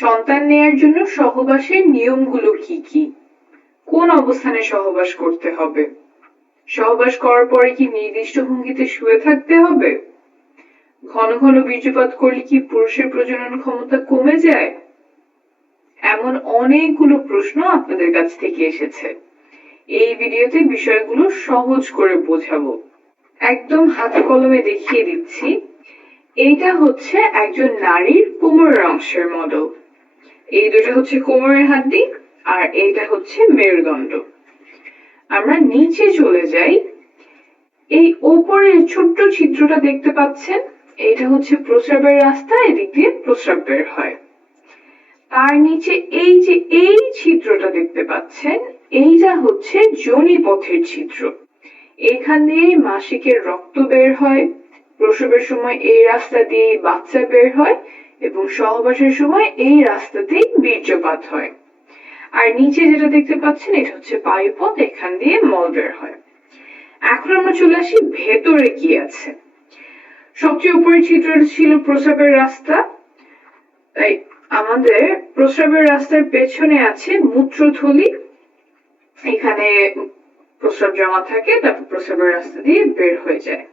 সন্তান নেয়ার জন্য সহবাসের নিয়মগুলো কি কি? কোন অবস্থানে সহবাস করতে হবে? সহবাস করার পরে কি নির্দিষ্ট ভঙ্গিতে শুয়ে থাকতে হবে? ঘন ঘন বীর্যপাত করলে কি পুরুষের প্রজনন ক্ষমতা কমে যায়? এমন অনেকগুলো প্রশ্ন আপনাদের কাছ থেকে এসেছে। এই ভিডিওতে বিষয়গুলো সহজ করে বোঝাবো, একদম হাতে কলমে দেখিয়ে দিচ্ছি। এইটা হচ্ছে একজন নারীর কোমরের অংশের মডেল। এই দুটো হচ্ছে কোমরের হাড্ডি আর এইটা হচ্ছে মেরুদণ্ড। আমরা নিচে চলে যাই। এই ওপরের ছোট্ট ছিদ্রটা দেখতে পাচ্ছেন, এটা হচ্ছে প্রস্রাবের রাস্তা, এদিক দিয়ে প্রস্রাব বের হয়। তার নিচে এই যে এই ছিদ্রটা দেখতে পাচ্ছেন, এইটা হচ্ছে যোনিপথের ছিদ্র। এখান দিয়ে মাসিকের রক্ত বের হয়, প্রসবের সময় এই রাস্তা দিয়ে বাচ্চা বের হয় এবং সহবাসের সময় এই রাস্তাতেই বীর্যপাত হয়। আর নিচে যেটা দেখতে পাচ্ছেন এটা হচ্ছে বায়ুপথ, এখান দিয়ে মল বের হয়। এখন আমরা চলে আসি ভেতরে কি আছে। সবচেয়ে উপরের ছিদ্রটা ছিল প্রস্রাবের রাস্তা। তাই আমাদের প্রস্রাবের রাস্তার পেছনে আছে মূত্রথলি। এখানে প্রস্রাব জমা থাকে, তারপর প্রস্রাবের রাস্তা দিয়ে বের হয়ে যায়।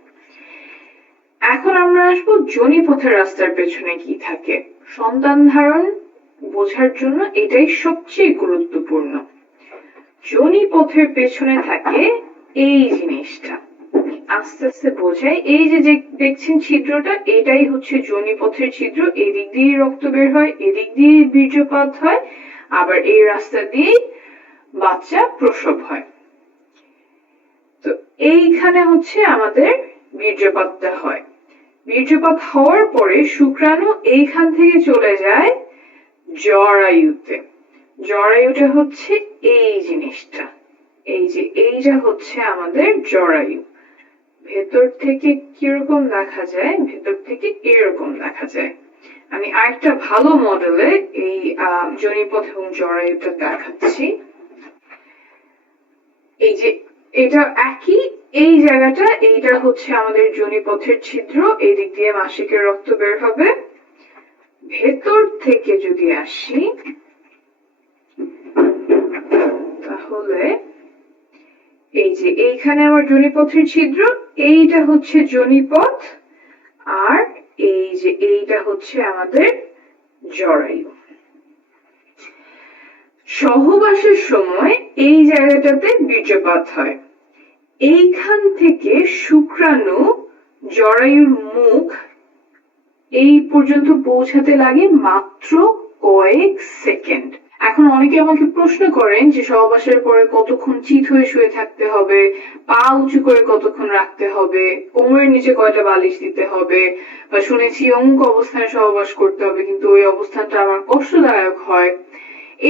এখন আমরা আসবো যোনিপথের রাস্তার পেছনে কি থাকে। সন্তান ধারণ বোঝার জন্য এটাই সবচেয়ে গুরুত্বপূর্ণ। যোনিপথের পেছনে থাকে এই জিনিসটা, আস্তে আস্তে বোঝাই। এই যে দেখছেন ছিদ্রটা, এটাই হচ্ছে যোনিপথের ছিদ্র। এদিক দিয়ে রক্ত বের হয়, এদিক দিয়ে বীর্যপাত হয়, আবার এই রাস্তা দিয়ে বাচ্চা প্রসব হয়। তো এইখানে হচ্ছে আমাদের বীর্যপাতটা হয়। বীর্যপাত হওয়ার পরে শুক্রাণু এইখান থেকে চলে যায় জরায়ুতে। জরায়ুটা হচ্ছে এই জিনিসটা, এই যে এইটা হচ্ছে আমাদের জরায়ু। ভেতর থেকে কিরকম দেখা যায়, ভেতর থেকে এরকম দেখা যায়। আমি আরেকটা ভালো মডেলে এই যোনিপথ এবং জরায়ুটা দেখাচ্ছি। এই যে এটা একই, এই জায়গাটা, এইটা হচ্ছে আমাদের যোনিপথের ছিদ্র। এই দিক দিয়ে মাসিকের রক্ত বের হবে। ভেতর থেকে যদি আসি তাহলে এই যে এইখানে আমার যোনিপথের ছিদ্র, এইটা হচ্ছে যোনিপথ, আর এই যে এইটা হচ্ছে আমাদের জরায়ু। সহবাসের সময় এই জায়গাটাতে বীর্যপাত হয়। এইখান থেকে শুক্রাণু জরায়ুর মুখ এই পর্যন্ত পৌঁছাতে লাগে মাত্র কয়েক সেকেন্ড। এখন অনেকে আমাকে প্রশ্ন করেন যে সহবাসের পরে কতক্ষণ চিৎ হয়ে শুয়ে থাকতে হবে, পা উঁচু করে কতক্ষণ রাখতে হবে, কোমরের নিচে কয়টা বালিশ দিতে হবে, বা শুনেছি অমুক অবস্থানে সহবাস করতে হবে কিন্তু ওই অবস্থানটা আমার কষ্টদায়ক হয়।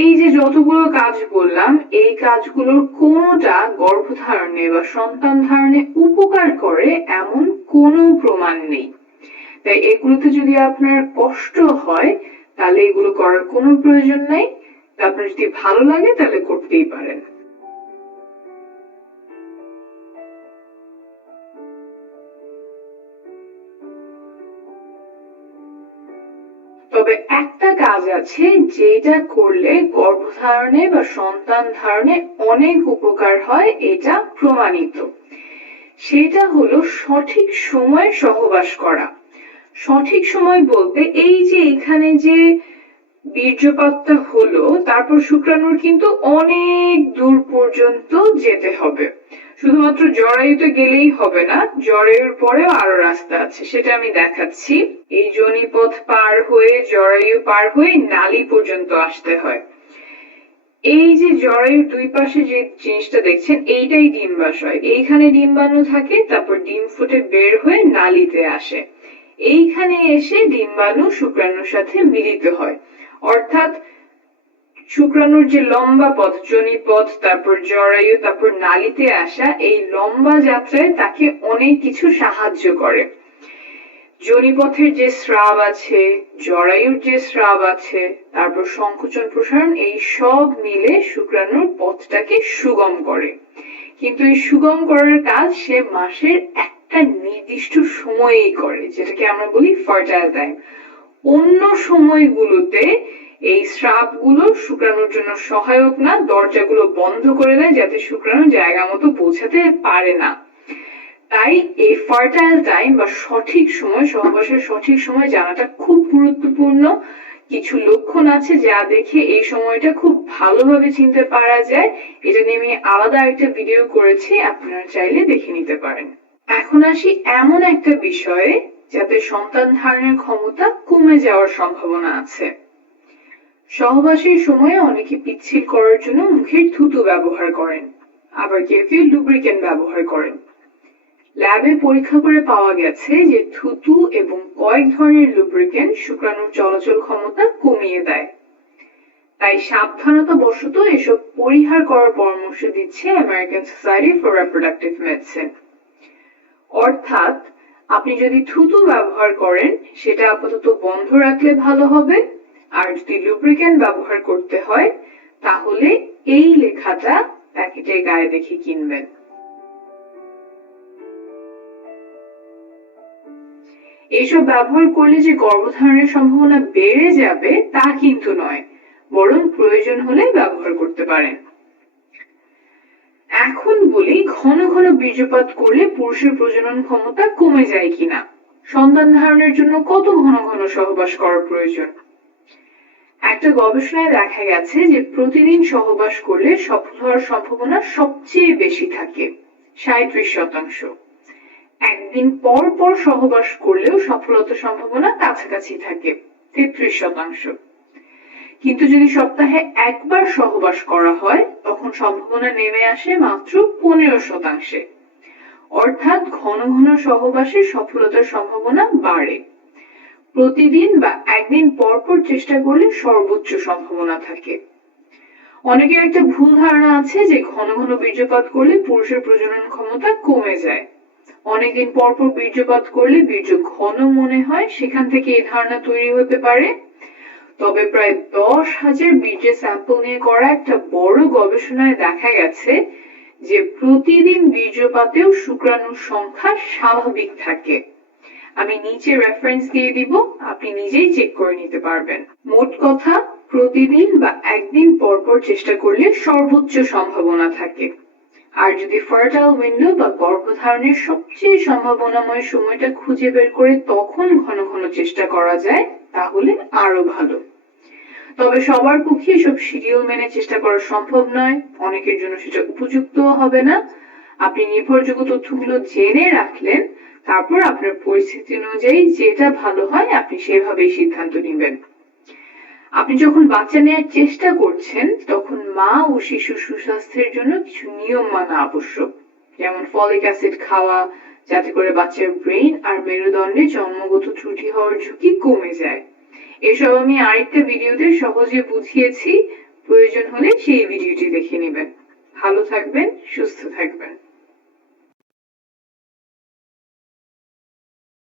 এই যে যতগুলো কাজ বললাম, এই কাজগুলোর কোনোটা গর্ভধারণে বা সন্তান ধারণে উপকার করে এমন কোনো প্রমাণ নেই। তাই এগুলোতে যদি আপনার কষ্ট হয় তাহলে এগুলো করার কোনো প্রয়োজন নাই। আপনার যদি ভালো লাগে তাহলে করতেই পারেন। তবে একটা কাজ আছে যেটা করলে গর্ভধারণে বা সন্তান ধারণে অনেক উপকার হয়, এটা প্রমাণিত। সেটা হলো সঠিক সময়ে সহবাস করা। সঠিক সময় বলতে এই যে এখানে যে বীর্যপাতটা হলো, তারপর শুক্রাণুর কিন্তু অনেক দূর পর্যন্ত যেতে হবে। শুধুমাত্র জরায়ুতে গেলেই হবে না, জরায়ুর পরেও আরো রাস্তা আছে, সেটা আমি দেখাচ্ছি। এই যোনিপথ পার হয়ে জরায়ু পার হয়ে নালী পর্যন্ত আসতে হয়। এই যে জরায়ুর দুই পাশে যে জিনিসটা দেখছেন, এইটাই ডিম্বাশয়। এইখানে ডিম্বাণু থাকে, তারপর ডিম ফুটে বের হয়ে নালীতে আসে। এইখানে এসে ডিম্বাণু শুক্রাণুর সাথে মিলিত হয়। অর্থাৎ শুক্রাণুর যে লম্বা পথ, যোনিপথ, তারপর জরায়ু, তারপর নালীতে আসা, এই লম্বা যাত্রায় তাকে অনেক কিছু সাহায্য করে। যোনিপথের যে স্রাব আছে, জরায়ুর যে স্রাব আছে, তারপর সংকোচন প্রসারণ, এই সব মিলে শুক্রাণুর পথটাকে সুগম করে। কিন্তু এই সুগম করার কাজ সে মাসের একটা নির্দিষ্ট সময়েই করে, যেটাকে আমরা বলি ফার্টাইল টাইম। অন্য সময়গুলোতে এই স্রাবগুলো শুক্রাণুর জন্য সহায়ক না, দরজাগুলো বন্ধ করে দেয় যাতে শুক্রাণু জায়গা মতো পৌঁছাতে পারে না। তাই এই ফার্টাইল টাইম বা সঠিক সময়, সহবাসের সঠিক সময় জানাটা খুব গুরুত্বপূর্ণ। কিছু লক্ষণ আছে যা দেখে এই সময়টা খুব ভালোভাবে চিনতে পারা যায়। এটা নিয়ে আমি আলাদা একটা ভিডিও করেছি, আপনারা চাইলে দেখে নিতে পারেন। এখন আসি এমন একটা বিষয়ে যাতে সন্তান ধারণের ক্ষমতা কমে যাওয়ার সম্ভাবনা আছে। সহবাসের সময় অনেকে পিচ্ছিল করার জন্য মুখের থুতু ব্যবহার করেন, আবার কেউ কেউ লুব্রিকেন্ট ব্যবহার করেন। ল্যাবে পরীক্ষা করে পাওয়া গেছে যে থুতু এবং কয়েক ধরনের লুব্রিকেন্ট শুক্রাণুর চলাচল ক্ষমতা কমিয়ে দেয়। তাই সাবধানতা বশত এসব পরিহার করার পরামর্শ দিচ্ছে American society for reproductive medicine. অর্থাৎ আপনি যদি থুতু ব্যবহার করেন সেটা আপাতত বন্ধ রাখলে ভালো হবে, আর যদি লুব্রিকেন্ট ব্যবহার করতে হয় তাহলে এই লেখাটা প্যাকেটের গায়ে দেখে কিনবেন। এসব ব্যবহার করলে যে গর্ভধারণের সম্ভাবনা বেড়ে যাবে তা কিন্তু নয়, বরং প্রয়োজন হলে ব্যবহার করতে পারেন। এখন বলি, ঘন ঘন বীর্যপাত করলে পুরুষের প্রজনন ক্ষমতা কমে যায় কিনা, সন্তান ধারণের জন্য কত ঘন ঘন সহবাস করা প্রয়োজন। একটা গবেষণায় দেখা গেছে যে প্রতিদিন সহবাস করলে সফল হওয়ার সম্ভাবনা সবচেয়ে বেশি থাকে, 37%। একদিন পর পর সহবাস করলেও সফলতার সম্ভাবনা কাছাকাছি থাকে, 33%। কিন্তু যদি সপ্তাহে একবার সহবাস করা হয় তখন সম্ভাবনা নেমে আসে মাত্র 15%। অর্থাৎ ঘন ঘন সহবাসে সফলতার সম্ভাবনা বাড়ে। প্রতিদিন বা একদিন পর পর চেষ্টা করলে সর্বোচ্চ সম্ভাবনা থাকে। অনেকের একটা ভুল ধারণা আছে যে ঘন ঘন বীর্যপাত করলে পুরুষের প্রজনন ক্ষমতা কমে যায়। অনেকদিন পর পর বীর্যপাত করলে বীর্য ঘন মনে হয়, সেখান থেকে এই ধারণা তৈরি হতে পারে। তবে প্রায় 10,000 বীর্যের স্যাম্পল নিয়ে করা একটা বড় গবেষণায় দেখা গেছে যে প্রতিদিন বীর্যপাতেও শুক্রাণুর সংখ্যা স্বাভাবিক থাকে। আমি নিচে রেফারেন্স দিয়ে দিব, আপনি নিজেই চেক করে নিতে পারবেন। মোট কথা, প্রতিদিন বা একদিন পর পর চেষ্টা করলে সর্বোচ্চ সম্ভাবনা থাকে। আর যদি ফার্টাইল উইন্ডো বা গর্ভধারণের সবচেয়ে সম্ভাবনাময় সময়টা খুঁজে বের করে তখন ঘন ঘন চেষ্টা করা যায় তাহলে আরো ভালো। তবে সবার পক্ষে এসব শিডিউল মেনে চেষ্টা করা সম্ভব নয়, অনেকের জন্য সেটা উপযুক্ত হবে না। আপনি নির্ভরযোগ্য তথ্যগুলো জেনে রাখলেন, তারপর আপনার পরিস্থিতি অনুযায়ী যেটা ভালো হয় আপনি সেভাবেই সিদ্ধান্ত নেবেন। আপনি যখন বাচ্চা নেওয়ার চেষ্টা করছেন তখন মা ও শিশুর সুস্বাস্থ্যের জন্য কিছু নিয়ম মানা আবশ্যক, যেমন ফলিক অ্যাসিড খাওয়া, যাতে করে বাচ্চার ব্রেন আর মেরুদণ্ডে জন্মগত ত্রুটি হওয়ার ঝুঁকি কমে যায়। এসব আমি আরেকটা ভিডিওতে সহজে বুঝিয়েছি, প্রয়োজন হলে সেই ভিডিওটি দেখে নেবেন। ভালো থাকবেন, সুস্থ থাকবেন।